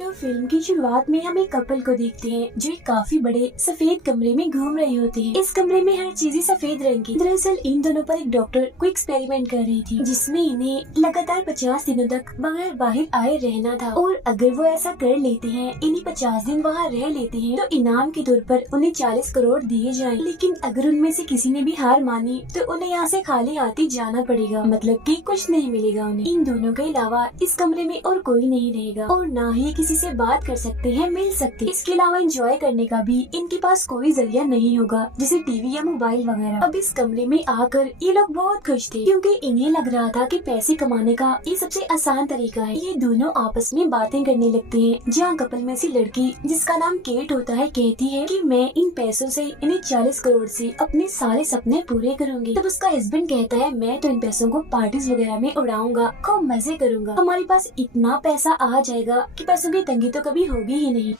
तो फिल्म की शुरुआत में हम एक कपल को देखते हैं जो एक काफी बड़े सफेद कमरे में घूम रहे होते हैं। इस कमरे में हर चीज सफेद रंग की। दरअसल इन दोनों पर एक डॉक्टर कोई एक्सपेरिमेंट कर रही थी जिसमें इन्हें लगातार 50 दिनों तक बगैर बाहर आए रहना था, और अगर वो ऐसा कर लेते हैं, इन्हीं 50 दिन वहाँ रह लेते हैं, तो इनाम के तौर पर उन्हें 40 करोड़ दिए जाएं। लेकिन अगर उनमें से किसी ने भी हार मानी तो उन्हें यहाँ से खाली हाथ ही जाना पड़ेगा, मतलब कि कुछ नहीं मिलेगा उन्हें। इन दोनों के अलावा इस कमरे में और कोई नहीं रहेगा और न ही किसी से बात कर सकते हैं, मिल सकते। इसके अलावा एंजॉय करने का भी इनके पास कोई जरिया नहीं होगा, जैसे टीवी या मोबाइल वगैरह। अब इस कमरे में आकर ये लोग बहुत खुश थे क्योंकि इन्हें लग रहा था कि पैसे कमाने का ये सबसे आसान तरीका है। ये दोनों आपस में बातें करने लगते हैं, जहाँ कपल में से लड़की, जिसका नाम केट होता है, कहती है कि मैं इन पैसों से इन्हें 40 करोड़ से अपने सारे सपने पूरे करूंगी। तब उसका हस्बैंड कहता है मैं तो इन पैसों को पार्टीज वगैरह में उड़ाऊंगा, खूब मजे करूंगा, हमारे पास इतना पैसा आ जाएगा कि पैसों की तंगी तो कभी होगी ही नहीं।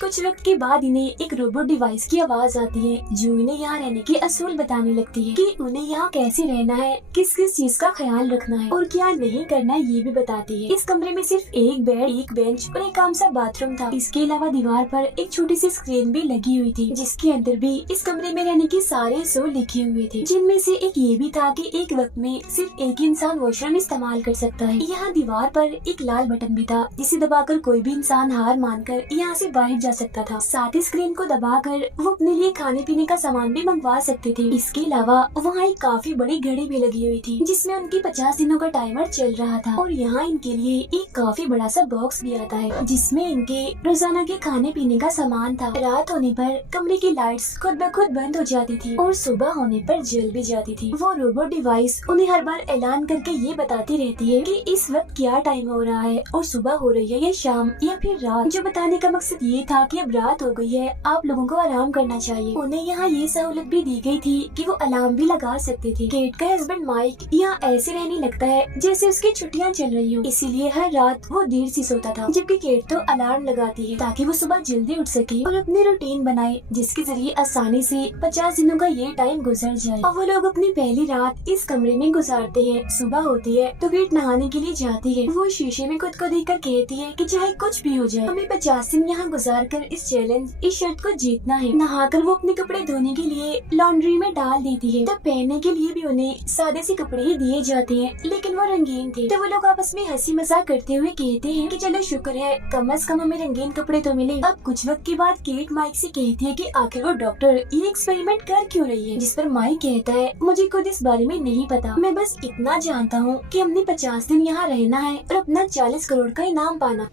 कुछ वक्त के बाद इन्हें एक रोबोट डिवाइस की आवाज आती है जो इन्हें यहाँ रहने के असूल बताने लगती है कि उन्हें यहाँ कैसे रहना है, किस किस चीज का ख्याल रखना है और क्या नहीं करना है, ये भी बताती है। इस कमरे में सिर्फ एक बेड, एक बेंच और एक आम सा बाथरूम था। इसके अलावा दीवार पर एक छोटी सी स्क्रीन भी लगी हुई थी जिसके अंदर भी इस कमरे में रहने के सारे असूल लिखे हुए थे, जिनमें से एक ये भी था कि एक वक्त में सिर्फ एक ही इंसान वॉशरूम इस्तेमाल कर सकता है। यहाँ दीवार पर एक लाल बटन भी था जिसे दबाकर कोई भी इंसान हार मानकर यहाँ से बाहर जा सकता था। साथ ही स्क्रीन को दबाकर वो अपने लिए खाने पीने का सामान भी मंगवा सकते थे। इसके अलावा वहाँ एक काफी बड़ी घड़ी भी लगी हुई थी जिसमें उनकी 50 दिनों का टाइमर चल रहा था, और यहाँ इनके लिए एक काफी बड़ा सा बॉक्स भी आता है जिसमें इनके रोजाना के खाने पीने का सामान था। रात होने पर कमरे की लाइट्स खुद ब खुद बंद हो जाती थी और सुबह होने पर जल भी जाती थी। वो रोबोट डिवाइस उन्हें हर बार ऐलान करके ये बताती रहती है कि इस वक्त क्या टाइम हो रहा है और सुबह हो रही है या शाम या फिर रात, जो बताने का मकसद ये था कि अब रात हो गई है, आप लोगों को आराम करना चाहिए। उन्हें यहाँ ये सहूलत भी दी गई थी कि वो अलार्म भी लगा सकते थे। केट का हस्बैंड माइक यहाँ ऐसे रहने लगता है जैसे उसकी छुट्टियाँ चल रही हो, इसीलिए हर रात वो देर से सोता था, जबकि केट तो अलार्म लगाती है ताकि वो सुबह जल्दी उठ सके और अपनी रूटीन बनाए जिसके जरिए आसानी से 50 दिनों का ये टाइम गुजर जाए। और वो लोग अपनी पहली रात इस कमरे में गुजारते हैं। सुबह होती है तो केट नहाने के लिए जाती है। वो शीशे में खुद को देखकर कहती है कि चाहे कुछ भी हो जाए, हमें 50 दिन यहाँ गुजार कर इस चैलेंज, इस शर्त को जीतना है। नहाकर वो अपने कपड़े धोने के लिए लॉन्ड्री में डाल देती है। तब पहनने के लिए भी उन्हें सादे से कपड़े ही दिए जाते हैं, लेकिन वो रंगीन थे। तो वो लोग आपस में हंसी मजाक करते हुए कहते हैं कि चलो शुक्र है, कम से कम हमें रंगीन कपड़े तो मिले। अब कुछ वक्त के बाद केट माइक से कहती है कि आखिर वो डॉक्टर ये एक्सपेरिमेंट कर क्यों रही है, जिस पर माइक कहता है मुझे खुद इस बारे में नहीं पता, मैं बस इतना जानता हूँ कि हमने 50 दिन यहाँ रहना है और अपना 40 करोड़ का इनाम पाना।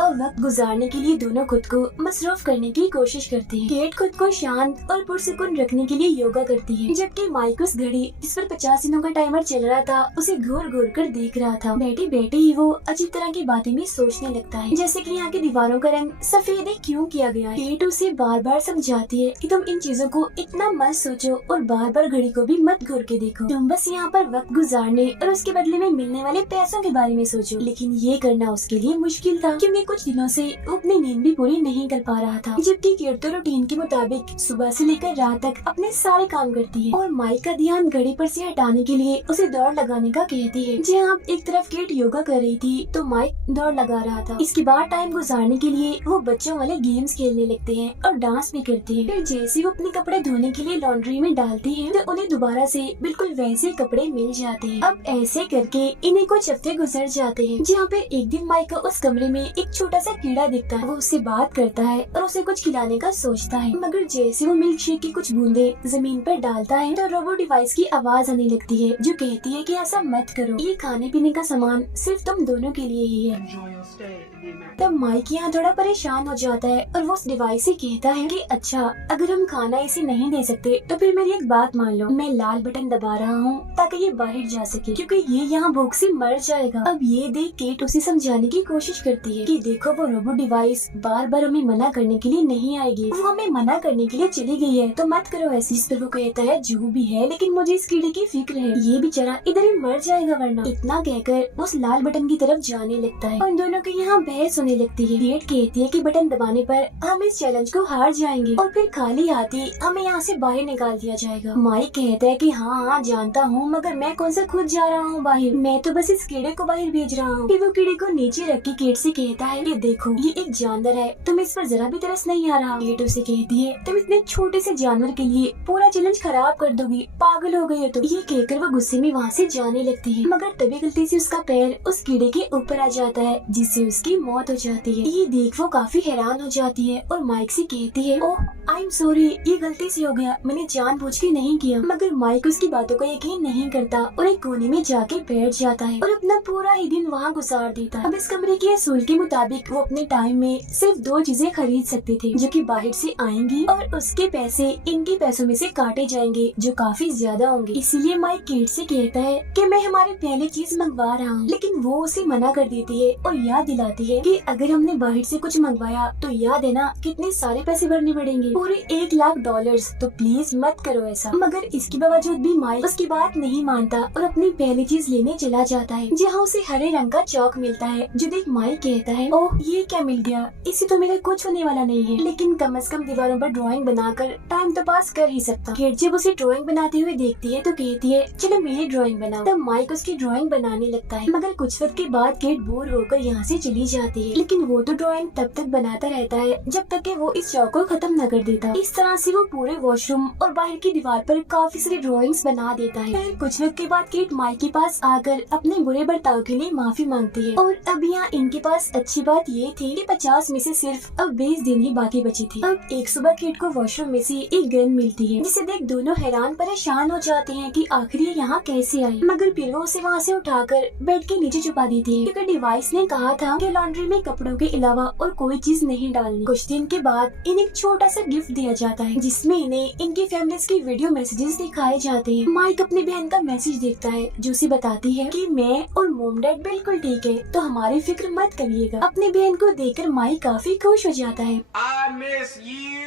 और वक्त गुजारने के लिए दोनों खुद को मसरूफ करने की कोशिश करते हैं। केट खुद को शांत और पुरसुकून रखने के लिए योगा करती है, जबकि माइक उस घड़ी जिस पर 50 दिनों का टाइमर चल रहा था उसे घूर घूर कर देख रहा था। बैठे बैठे ही वो अजीब तरह की बातें भी सोचने लगता है, जैसे कि यहाँ की दीवारों का रंग सफेद ही क्यों किया गया है। केट उसे बार बार समझाती है कि तुम इन चीजों को इतना मत सोचो और बार बार घड़ी को भी मत घूर के देखो, तुम बस यहाँ पर वक्त गुजारने और उसके बदले में मिलने वाले पैसों के बारे में सोचो। लेकिन ये करना उसके लिए मुश्किल था क्योंकि कुछ दिनों से वो अपनी नींद भी पूरी नहीं कर पा रहा था, जबकि केट तो रूटीन के मुताबिक सुबह से लेकर रात तक अपने सारे काम करती है। और माइक का ध्यान घड़ी पर से हटाने के लिए उसे दौड़ लगाने का कहती है। जहाँ एक तरफ केट योगा कर रही थी तो माइक दौड़ लगा रहा था। इसके बाद टाइम गुजारने के लिए वो बच्चों वाले गेम्स खेलने लगते हैं और डांस भी करते हैं। फिर जैसे वो अपने कपड़े धोने के लिए लॉन्ड्री में डालती है तो उन्हें दोबारा से बिल्कुल वैसे कपड़े मिल जाते हैं। अब ऐसे करके इन्हें कुछ हफ्ते गुजर जाते हैं, जहाँ पे एक दिन माइक को उस कमरे में एक छोटा सा कीड़ा दिखता है। वो उससे बात करता है और उसे कुछ खिलाने का सोचता है, मगर जैसे वो मिल्क शेक की कुछ बूंदे जमीन पर डालता है तो रोबोट डिवाइस की आवाज आने लगती है जो कहती है कि ऐसा मत करो, ये खाने पीने का सामान सिर्फ तुम दोनों के लिए ही है। तब माइक यहाँ थोड़ा परेशान हो जाता है और वो उस डिवाइस से कहता है कि अच्छा, अगर हम खाना इसे नहीं दे सकते तो फिर मेरी एक बात मान लो, मैं लाल बटन दबा रहा हूँ ताकि ये बाहर जा सके, क्योंकि ये यहाँ भूख से मर जाएगा। अब ये देख केट उसे समझाने की कोशिश करती है कि देखो वो रोबोट डिवाइस बार बार हमें मना करने के लिए नहीं आएगी, वो हमें मना करने के लिए चली गई है, तो मत करो ऐसे। इस पर वो कहता है जो भी है, लेकिन मुझे इस कीड़े की फिक्र है, ये बेचारा इधर ही मर जाएगा वरना। इतना कहकर उस लाल बटन की तरफ जाने लगता है और इन दोनों की यहाँ बहस होने लगती है। केट कहती है कि बटन दबाने पर हम इस चैलेंज को हार जाएंगे और फिर खाली हाथी हमें यहाँ से बाहर निकाल दिया जाएगा। माइक कहता है कि हाँ जानता हूँ, मगर मैं कौन सा खुद जा रहा हूँ बाहर, मैं तो बस इस कीड़े को बाहर भेज रहा हूँ। फिर वो कीड़े को नीचे रख के केट से कहता है कि देखो ये एक जानवर है, तुम इस पर जरा भी तरस नहीं आ रहा। केट उसे कहती है तुम इतने छोटे से जानवर के लिए पूरा चैलेंज खराब कर दोगी, पागल हो गई हो तुम। ये कहकर वो गुस्से में वहाँ से जाने लगती है, मगर तभी गलती से उसका पैर उस कीड़े के ऊपर आ जाता है जिससे उसकी मौत हो जाती है। ये देख वो काफी हैरान हो जाती है और माइक से कहती है ओह आई एम सॉरी, ये गलती से हो गया, मैंने जानबूझ के नहीं किया। मगर माइक उसकी बातों को यकीन नहीं करता और एक कोने में जाके बैठ जाता है और अपना पूरा ही दिन वहाँ गुजार देता है। अब इस कमरे के असूल के मुताबिक वो अपने टाइम में सिर्फ 2 चीजें खरीद सकते थे जो कि बाहर से आएंगी और उसके पैसे इनके पैसों में से काटे जाएंगे जो काफी ज्यादा होंगे। इसीलिए माइक केट से कहता है कि मैं हमारी पहली चीज मंगवा रहा हूँ, लेकिन वो उसे मना कर देती है और याद दिलाती है कि अगर हमने बाहर से कुछ मंगवाया तो याद है ना कितने सारे पैसे भरने पड़ेंगे, पूरे $1,00,000, तो प्लीज मत करो ऐसा। मगर इसके बावजूद भी माइक उसकी बात नहीं मानता और अपनी पहली चीज लेने चला जाता है जहाँ उसे हरे रंग का चौक मिलता है जो देख माइक कहता है ओह ये क्या मिल गया, इससे तो मेरा कुछ होने वाला नहीं है, लेकिन कम से कम दीवारों पर ड्राइंग बनाकर टाइम तो पास कर ही सकता। केट जब उसे ड्राइंग बनाते हुए देखती है तो कहती है चलो मेरी ड्राइंग बनाओ। तब माइक उसकी ड्राइंग बनाने लगता है, मगर कुछ वक्त के बाद केट बोर होकर यहाँ से चली जाती है, लेकिन वो तो ड्राइंग तब तक बनाता रहता है जब तक कि वो इस चौक को खत्म न कर देता। इस तरह से वो पूरे वॉशरूम और बाहर की दीवार पर काफी सारी ड्राइंग्स बना देता है। फिर कुछ वक्त के बाद केट माइक के पास आकर अपने बुरे बर्ताव के लिए माफी मांगती है और अब यहाँ इनके पास अच्छी बात ये थी कि 50 में से सिर्फ अब 20 दिन ही बाकी बची थी। अब एक सुबह केट को वॉशरूम में से एक गन मिलती है जिसे देख दोनों हैरान परेशान हो जाते हैं कि आखिर ये यहाँ कैसे आई, मगर फिर वो उसे वहाँ से उठाकर बेड के नीचे छुपा देती है क्योंकि डिवाइस ने कहा था कि लॉन्ड्री में कपड़ों के अलावा और कोई चीज नहीं डालनी। कुछ दिन के बाद इन्हें एक छोटा सा गिफ्ट दिया जाता है जिसमें इन्हें इनकी फैमिलीज की वीडियो मैसेजेस दिखाए जाते हैं। माइक अपनी बहन का मैसेज देखता है जो उसे बताती है कि मैं और मोम डैड बिल्कुल ठीक है, तो हमारी फिक्र मत करिएगा। अपनी बहन को देखकर माइक काफी खुश हो जाता है। I miss you.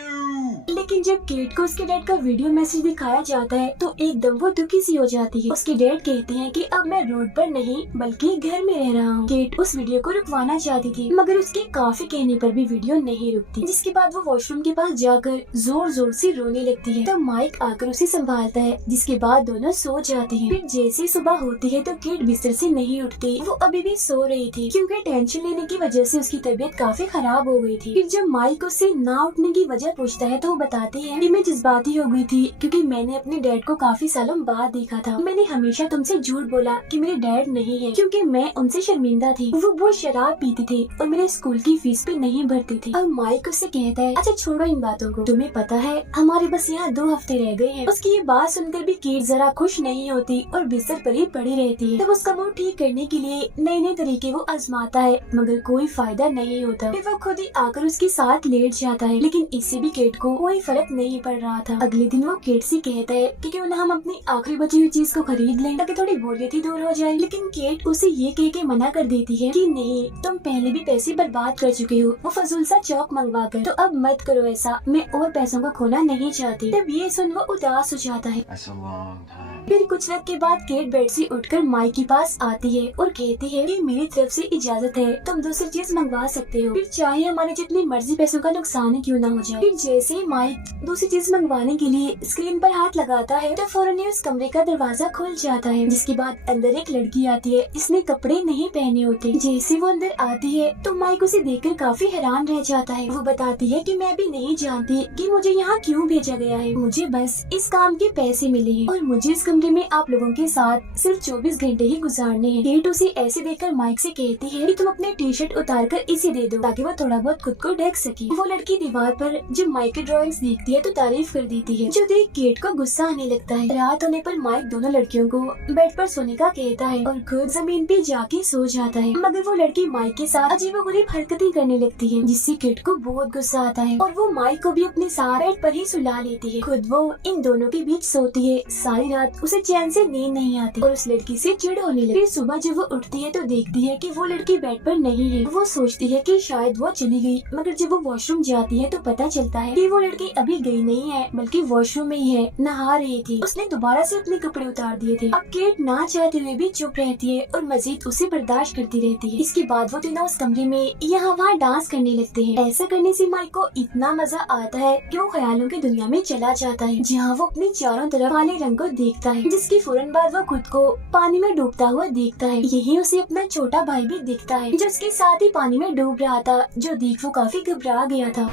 लेकिन जब केट को उसके डैड का वीडियो मैसेज दिखाया जाता है तो एकदम वो दुखी सी हो जाती है। उसके डैड कहते हैं कि अब मैं रोड पर नहीं बल्कि घर में रह रहा हूँ। केट उस वीडियो को रुकवाना चाहती थी मगर उसके काफी कहने पर भी वीडियो नहीं रुकती, जिसके बाद वो वॉशरूम के पास जाकर जोर जोर से रोने लगती है। तो माइक आकर उसे संभालता है जिसके बाद दोनों सो जाते हैं। फिर जैसे सुबह होती है तो केट बिस्तर से नहीं उठती, वो अभी भी सो रही थी क्योंकि टेंशन लेने की वजह से उसकी तबीयत काफी खराब हो गई थी। फिर जब माइक उससे ना उठने की वजह पूछता है तो वो बताती है कि मैं जज्बाती हो गई थी क्योंकि मैंने अपने डैड को काफी सालों बाद देखा था। मैंने हमेशा तुमसे झूठ बोला कि मेरे डैड नहीं है क्योंकि मैं उनसे शर्मिंदा थी। वो बहुत शराब पीते थे और मेरे स्कूल की फीस भी नहीं भरती थी। अब माइक उससे कहता है अच्छा छोड़ो इन बातों को, तुम्हें पता है हमारे बस यहाँ 2 हफ्ते रह गए हैं। उसकी ये बात सुनकर भी केट जरा खुश नहीं होती और बिस्तर पर ही पड़ी रहती है। तब उसका मूड ठीक करने के लिए नए नए तरीके वो आजमाता है मगर कोई फायदा नहीं होता। फिर वो खुद ही आकर उसके साथ लेट जाता है, लेकिन इससे भी केट को कोई फर्क नहीं पड़ रहा था। अगले दिन वो केट से कहता है कि क्यों ना हम अपनी आखिरी बची हुई चीज को खरीद लें ताकि थोड़ी बोरियत ही दूर हो जाए, लेकिन केट उसे ये कह के मना कर देती है कि नहीं, तुम पहले भी पैसे बर्बाद कर चुके हो वो फजूल सा चौक मंगवा कर, तो अब मत करो ऐसा, मैं और पैसों को खोना नहीं चाहती। तब ये सुन वो उदास हो जाता है। That's a long time. फिर कुछ वक्त के बाद केट बेड से उठकर माइक के पास आती है और कहती है कि मेरी तरफ से इजाजत है, तुम दूसरी चीज मंगवा सकते हो, फिर चाहे हमारे जितनी मर्जी पैसों का नुकसान ही क्यों ना हो जाए। फिर जैसे ही माइक दूसरी चीज मंगवाने के लिए स्क्रीन पर हाथ लगाता है तो फौरन ही उस कमरे का दरवाजा खुल जाता है, जिसके बाद अंदर एक लड़की आती है जिसने कपड़े नहीं पहने होते। जैसे वो अंदर आती है तो माइक उसे देखकर काफी हैरान रह जाता है। वो बताती है कि मैं भी नहीं जानती कि मुझे यहाँ क्यों भेजा गया है, मुझे बस इस काम के पैसे मिले हैं और मुझे इस कमरे में आप लोगों के साथ सिर्फ 24 घंटे ही गुजारने हैं। केट उसे ऐसे देखकर माइक से कहती है कि तुम अपने टी शर्ट उतार कर इसे दे दो ताकि वो थोड़ा बहुत खुद को ढक सके। वो लड़की दीवार पर जब माइक की ड्राइंग्स देखती है तो तारीफ कर देती है, जो देख केट को गुस्सा आने लगता है। रात होने पर माइक दोनों लड़कियों को बेड पर सोने का कहता है और खुद जमीन पे जाके सो जाता है, मगर वो लड़की माइक के साथ अजीबोगरीब हरकतें करने लगती है जिससे केट को बहुत गुस्सा आता है और वो माइक को भी अपने साथ बेड पर ही सुला लेती है। खुद वो इन दोनों के बीच सोती है। सारी रात उसे चैन से नींद नहीं आती और उस लड़की से चिढ़ होने लगती। फिर सुबह जब वो उठती है तो देखती है कि वो लड़की बेड पर नहीं है। वो सोचती है कि शायद वो चली गई, मगर जब वो वॉशरूम जाती है तो पता चलता है कि वो लड़की अभी गई नहीं है बल्कि वॉशरूम में ही है, नहा रही थी। उसने दोबारा से अपने कपड़े उतार दिए थे। अब केट ना चाहते हुए भी चुप रहती है और मजीद उसे बर्दाश्त करती रहती है। इसके बाद वो तीनों उस कमरे में यहाँ वहाँ डांस करने लगते हैं। ऐसा करने से माइक को इतना मजा आता है कि वो ख्यालों की दुनिया में चला जाता है, जहाँ वो अपनी चारों तरफ काले रंग को देखता है, जिसकी फौरन बाद वो खुद को पानी में डूबता हुआ देखता है। यही उसे अपना छोटा भाई भी दिखता है जो उसके साथ ही पानी में डूब रहा था, जो देख वो काफी घबरा गया था।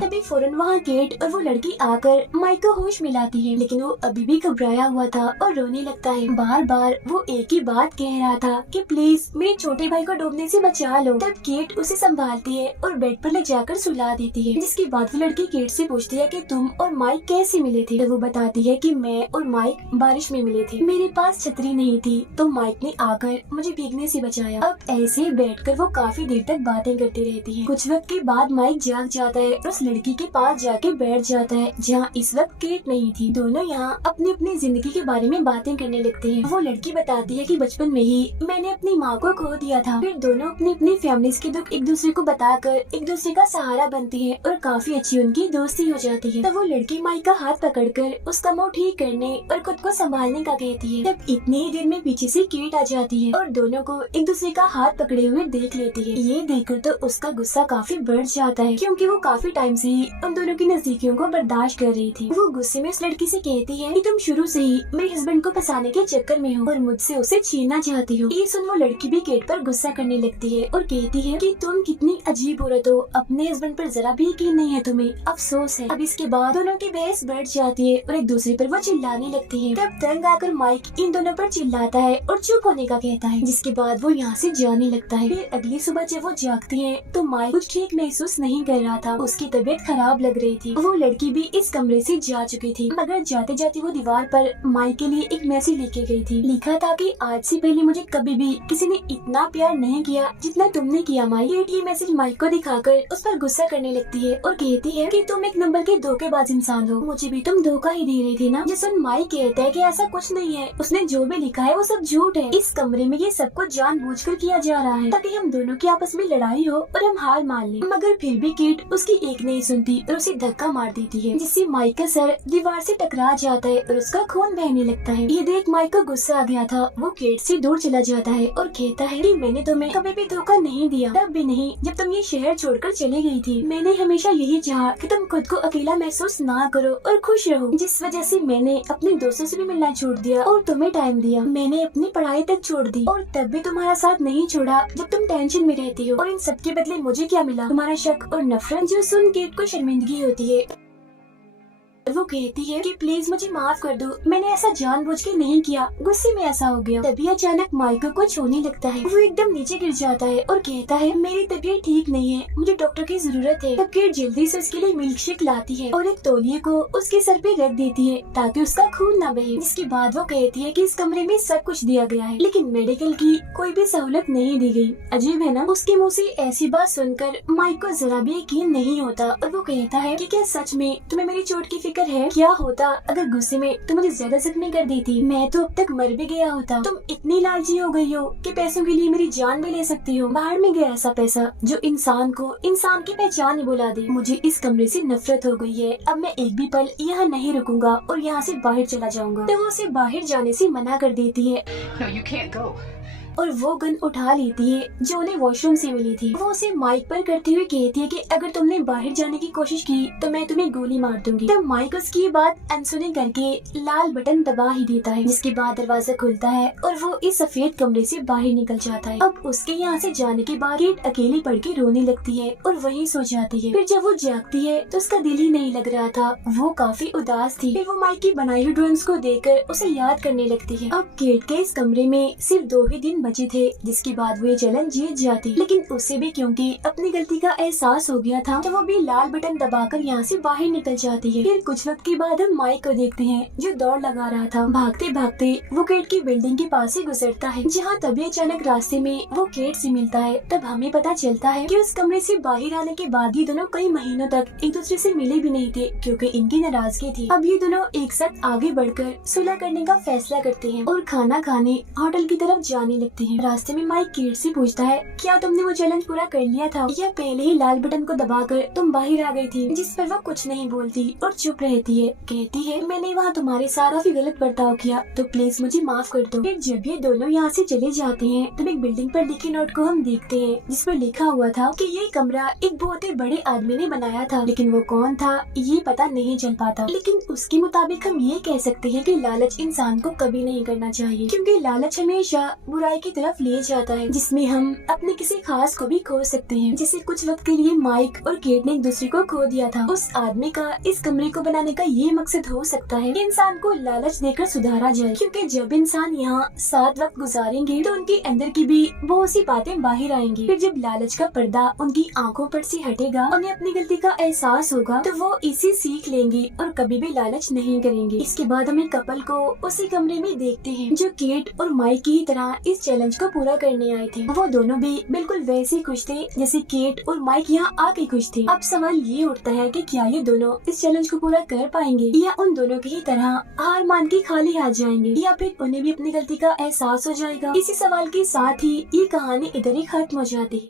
तभी फौरन वहाँ केट और वो लड़की आकर माइक को होश मिलाती है, लेकिन वो अभी भी घबराया हुआ था और रोने लगता है। बार बार वो एक ही बात कह रहा था कि प्लीज मेरे छोटे भाई को डूबने से बचा लो। तब केट उसे संभालती है और बेड पर ले जाकर सुला देती है। जिसके बाद वो लड़की केट से पूछती है कि तुम और माइक कैसे मिले थे। तो वो बताती है कि मैं और माइक बारिश में मिले थे, मेरे पास छतरी नहीं थी तो माइक ने आकर मुझे भीगने से बचाया। अब ऐसे बैठकर वो काफी देर तक बातें करती रहती है। कुछ वक्त के बाद माइक जाग जाता है और उस लड़की के पास जाके बैठ जाता है जहाँ इस वक्त केट नहीं थी। दोनों यहाँ अपनी अपनी जिंदगी के बारे में बातें करने लगते हैं। वो लड़की बताती है कि बचपन में ही मैंने अपनी माँ को खो दिया था। फिर दोनों अपनी अपनी फैमिलीज के दुख एक दूसरे को बताकर एक दूसरे का सहारा बनती है और काफी अच्छी उनकी दोस्ती हो जाती है। तब वो लड़की माइक का हाथ पकड़कर उसका मुंह ठीक करने और खुद को संभालने का कहती है। तब इतनी ही देर में पीछे से केट आ जाती है और दोनों को एक दूसरे का हाथ पकड़े हुए देख लेती है। ये देखकर तो उसका गुस्सा काफी बढ़ जाता है, क्योंकि वो काफी टाइम से ही उन दोनों की नजदीकियों को बर्दाश्त कर रही थी। वो गुस्से में उस लड़की से कहती है कि तुम शुरू से ही मेरे हस्बैंड को फंसाने के चक्कर में हो और मुझसे उसे छीनना चाहती हो। ये सुन वो लड़की भी केट पर गुस्सा करने लगती है और कहती है कि तुम कितनी अजीब औरत हो, अपने हस्बैंड पर जरा भी यकीन नहीं है तुम्हें, अफसोस है। अब इसके बाद दोनों की बहस बढ़ जाती है और एक दूसरे पर वो चिल्लाने लगती है। तब तंग आकर माइक इन दोनों पर चिल्लाता है और चुप होने का कहता है, जिसके बाद वो यहाँ से जाने लगता है। फिर अगली सुबह जब वो जागती है तो माइक कुछ ठीक महसूस नहीं कर रहा था, उसकी तबीयत खराब लग रही थी। वो लड़की भी इस कमरे से जा चुकी थी, मगर जाते जाते वो दीवार पर माइक के लिए एक मैसेज लिख के गई थी। लिखा था कि आज से पहले मुझे कभी भी किसी ने इतना प्यार नहीं किया जितना तुमने किया माइक। ये मैसेज माइक को दिखाकर उस पर गुस्सा करने लगती है और कहती है कि तुम एक नंबर के धोखेबाज इंसान हो, मुझे भी तुम धोखा ही दे रही थी ना। जिसमें माइक कहता है कि ऐसा कुछ नहीं है, उसने जो भी लिखा है वो सब झूठ है। इस कमरे में ये सब कुछ जानबूझकर किया जा रहा है ताकि हम दोनों की आपस में लड़ाई हो और हम हार मान लें। मगर फिर भी केट उसकी एक नहीं सुनती और उसे धक्का मार देती है, जिससे माइक का सर दीवार से टकरा जाता है और उसका खून बहने लगता है। ये देख माइक को गुस्सा आ गया था। वो केट से दूर चला जाता है और कहता है कि मैंने तुम्हें कभी भी धोखा नहीं दिया, तब भी नहीं जब तुम ये शहर छोड़कर चली गई थी। मैंने हमेशा यही चाहा कि तुम खुद को अकेला महसूस ना करो और खुश रहो, जिस वजह से मैंने अपने दोस्तों से भी मिलना छोड़ दिया और तुम्हें टाइम दिया। मैंने अपनी पढ़ाई तक छोड़ दी और तब भी तुम्हारा साथ नहीं छोड़ा जब तुम टेंशन में रहती हो। और इन सब के बदले मुझे क्या मिला? तुम्हारा शक और नफरत। जो सुन केट को शर्मिंदगी होती है। वो कहती है कि प्लीज मुझे माफ कर दो, मैंने ऐसा जानबूझ के नहीं किया, गुस्से में ऐसा हो गया। तभी अचानक माइक को कुछ होने लगता है। वो एकदम नीचे गिर जाता है और कहता है मेरी तबीयत ठीक नहीं है, मुझे डॉक्टर की जरूरत है। तब केट जल्दी से उसके लिए मिल्क शेक लाती है और एक तौलिए को उसके सर पे रख देती है ताकि उसका खून न बहे। जिसके बाद वो कहती है कि इस कमरे में सब कुछ दिया गया है, लेकिन मेडिकल की कोई भी सहूलत नहीं दी गई। अजीब है ना? उसके मुँह से ऐसी बात सुनकर माइक को जरा भी यकीन नहीं होता और वो कहता है कि क्या सच में तुम्हें मेरी चोट की फिक्र है? क्या होता अगर गुस्से में तुम मुझे ज्यादा जख्मी कर देती? मैं तो अब तक मर भी गया होता। तुम इतनी लालची हो गई हो कि पैसों के लिए मेरी जान भी ले सकती हो। बाहर में गया ऐसा पैसा जो इंसान को इंसान की पहचान ही भुला दे। मुझे इस कमरे से नफरत हो गई है। अब मैं एक भी पल यहाँ नहीं रुकूंगा और यहाँ से बाहर चला जाऊंगा। तो वो उसे बाहर जाने से मना कर देती है। No, you can't go. और वो गन उठा लेती है जो उन्हें वॉशरूम से मिली थी। वो उसे माइक पर करते हुए कहती है कि अगर तुमने बाहर जाने की कोशिश की तो मैं तुम्हें गोली मार दूंगी। तब माइक उसकी बात अनसुनी करके लाल बटन दबा ही देता है, जिसके बाद दरवाजा खुलता है और वो इस सफेद कमरे से बाहर निकल जाता है। अब उसके यहाँ से जाने के बाद केट अकेली पड़ के रोने लगती है और वहीं सो जाती है। फिर जब वो जागती है तो उसका दिल ही नहीं लग रहा था, वो काफी उदास थी। फिर वो माइक की बनाई हुई ड्राइंग्स को देखकर उसे याद करने लगती है। अब केट के इस कमरे में सिर्फ 2 ही दिन बचे थे, जिसके बाद वो ये चैलेंज जीत जाती। लेकिन उसे भी क्योंकि अपनी गलती का एहसास हो गया था, तो वो भी लाल बटन दबाकर यहाँ से बाहर निकल जाती है। फिर कुछ वक्त के बाद हम माइक को देखते हैं जो दौड़ लगा रहा था। भागते भागते वो केट की बिल्डिंग के पास से गुजरता है, जहाँ तभी अचानक रास्ते में वो केट से मिलता है। तब हमें पता चलता है कि उस कमरे से बाहर आने के बाद ये दोनों कई महीनों तक एक दूसरे से मिले भी नहीं थे, क्योंकि इनकी नाराजगी थी। अब ये दोनों एक साथ आगे बढ़कर सुलह करने का फैसला करते हैं और खाना खाने होटल की तरफ जाने लगते हैं। रास्ते में माइक केट से पूछता है, क्या तुमने वो चैलेंज पूरा कर लिया था या पहले ही लाल बटन को दबाकर तुम बाहर आ गई थी? जिस पर वो कुछ नहीं बोलती और चुप रहती है। कहती है, मैंने वहाँ तुम्हारे सारा भी गलत बर्ताव किया, तो प्लीज मुझे माफ कर दो। फिर जब ये दोनों यहाँ से चले जाते हैं तब एक बिल्डिंग पर लिखे नोट को हम देखते हैं, जिस पर लिखा हुआ था कि ये कमरा एक बहुत ही बड़े आदमी ने बनाया था, लेकिन वो कौन था ये पता नहीं चल पाता। लेकिन उसके मुताबिक हम ये कह सकते हैं कि लालच इंसान को कभी नहीं करना चाहिए, क्योंकि लालच हमेशा बुराई की तरफ ले जाता है, जिसमें हम अपने किसी खास को भी खो सकते हैं। जैसे कुछ वक्त के लिए माइक और केट ने एक दूसरे को खो दिया था। उस आदमी का इस कमरे को बनाने का ये मकसद हो सकता है कि इंसान को लालच देकर सुधारा जाए, क्योंकि जब इंसान यहाँ साथ वक्त गुजारेंगे तो उनके अंदर की भी बहुत सी बातें बाहर आएंगी। फिर जब लालच का पर्दा उनकी आंखों पर से हटेगा, उन्हें अपनी गलती का एहसास होगा, तो वो इसी सीख लेंगे और कभी भी लालच नहीं करेंगे। इसके बाद हमें कपल को उसी कमरे में देखते हैं जो केट और माइक की तरह इस चैलेंज को पूरा करने आए थे। वो दोनों भी बिल्कुल वैसे ही खुश थे जैसे केट और माइक यहाँ आके खुश थे। अब सवाल ये उठता है कि क्या ये दोनों इस चैलेंज को पूरा कर पाएंगे या उन दोनों की ही तरह हार मान के खाली हाथ जाएंगे, या फिर उन्हें भी अपनी गलती का एहसास हो जाएगा। इसी सवाल के साथ ही ये कहानी इधर ही खत्म हो जाती है।